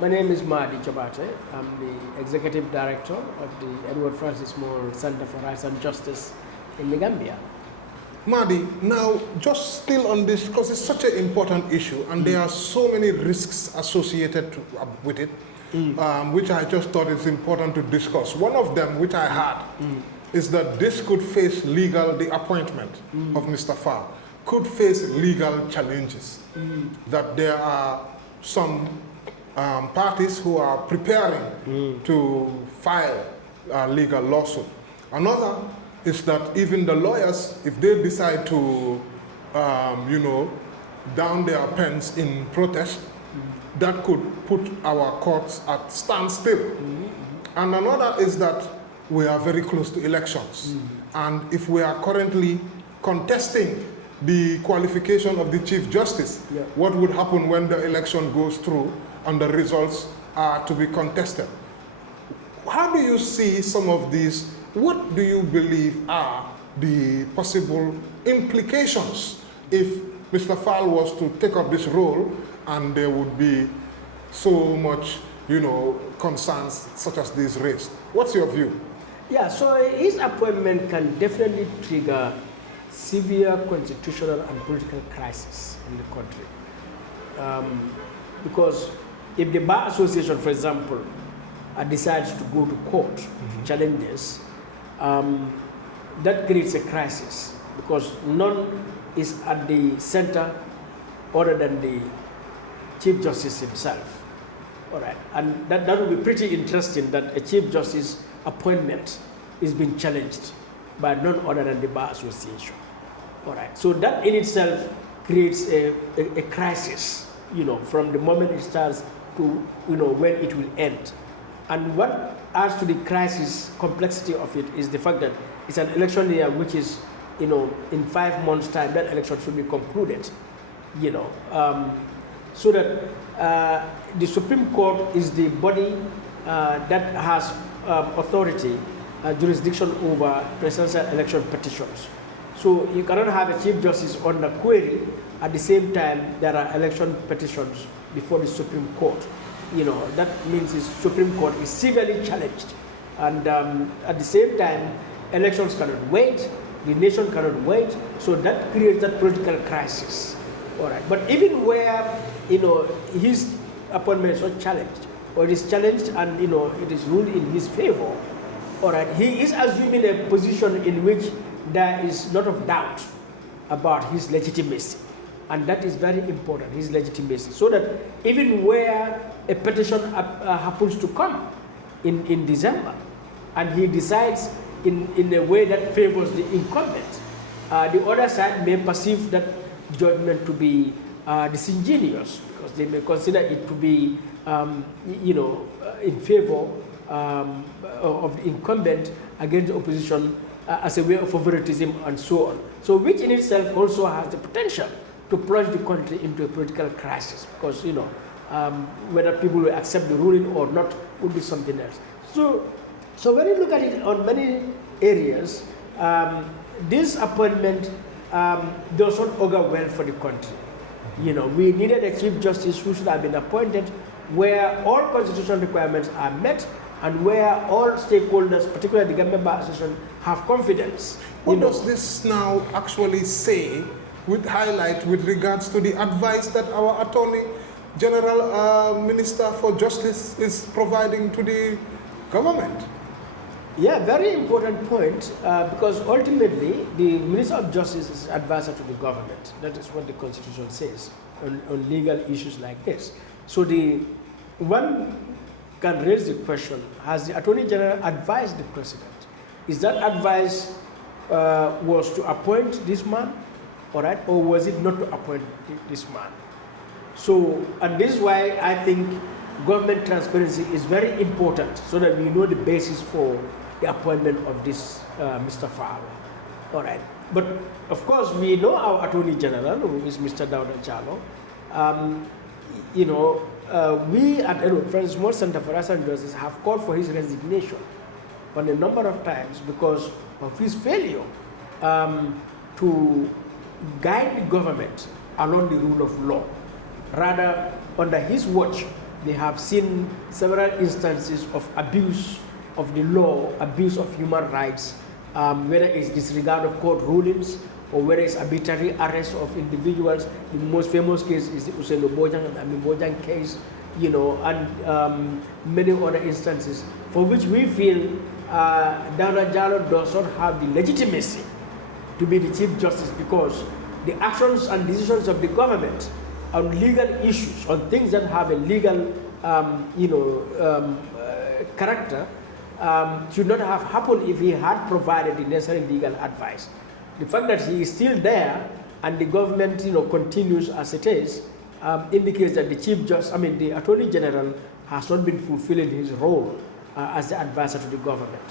My name is Madi Jobarteh. I'm the Executive Director of the Edward Francis Moore Center for Rights and Justice in the Gambia. Madi, now just still on this, because it's such an important issue and there are so many risks associated with it, which I just thought it's important to discuss. One of them, which I had, is that this could face the appointment of Mr. Faal could face legal challenges. That there are some parties who are preparing to file a legal lawsuit. Another is that even the lawyers, if they decide to, down their pens in protest, that could put our courts at standstill. And another is that we are very close to elections. And if we are currently contesting the qualification of the Chief Justice, what would happen when the election goes through and the results are to be contested? How do you see some of these? What do you believe are the possible implications if Mr. Faal was to take up this role and there would be so much, concerns such as these raised? What's your view? Yeah, so his appointment can definitely trigger severe constitutional and political crisis in the country. Because if the Bar Association, for example, decides to go to court to challenge this, that creates a crisis because none is at the center other than the Chief Justice himself. All right, and that will be pretty interesting that a Chief Justice appointment is being challenged by none other than the Bar Association. All right, so that in itself creates a crisis, from the moment it starts to, when it will end. And what adds to the crisis complexity of it is the fact that it's an election year which is, in 5 months' time, that election should be concluded, so that the Supreme Court is the body that has authority, jurisdiction over presidential election petitions. So you cannot have a Chief Justice on the query at the same time there are election petitions before the Supreme Court. That means the Supreme Court is severely challenged. And at the same time, elections cannot wait, the nation cannot wait, so that creates that political crisis. All right. But even where, his appointment is not challenged, or it is challenged and, it is ruled in his favor, all right, he is assuming a position in which there is a lot of doubt about his legitimacy. And that is very important, his legitimacy. So that even where a petition happens to come in December, and he decides in a way that favors the incumbent, the other side may perceive that judgment to be disingenuous, because they may consider it to be, in favor of the incumbent against the opposition as a way of favoritism and so on. So which in itself also has the potential to plunge the country into a political crisis, because whether people will accept the ruling or not would be something else. So when you look at it on many areas, this appointment does not augur well for the country. We needed a Chief Justice who should have been appointed where all constitutional requirements are met and where all stakeholders, particularly the Gambia Bar Association, have confidence. What does this now actually say, highlight with regards to the advice that our Attorney General Minister for Justice is providing to the government? Yeah, very important point, because ultimately the Minister of Justice is advisor to the government. That is what the Constitution says on legal issues like this. So one can raise the question, has the Attorney General advised the President? Is that advice was to appoint this man, all right, or was it not to appoint this man? So, and this is why I think government transparency is very important, so that we know the basis for the appointment of this Mr. Faal, all right. But of course, we know our Attorney General, who is Mr. Dawda Jallow. We at Edward Francis Moore Center for Rights and Justice have called for his resignation on a number of times because of his failure to guide the government along the rule of law. Rather, under his watch, they have seen several instances of abuse of the law, abuse of human rights, whether it's disregard of court rulings or whether it's arbitrary arrest of individuals. The most famous case is the Usain Bojang and Ami Bojang case, you know, and many other instances for which we feel Dawda Jallow does not have the legitimacy to be the Chief Justice, because the actions and decisions of the government on legal issues, on things that have a legal character, should not have happened if he had provided the necessary legal advice. The fact that he is still there and the government, continues as it is, indicates that the Attorney General has not been fulfilling his role as the advisor to the government.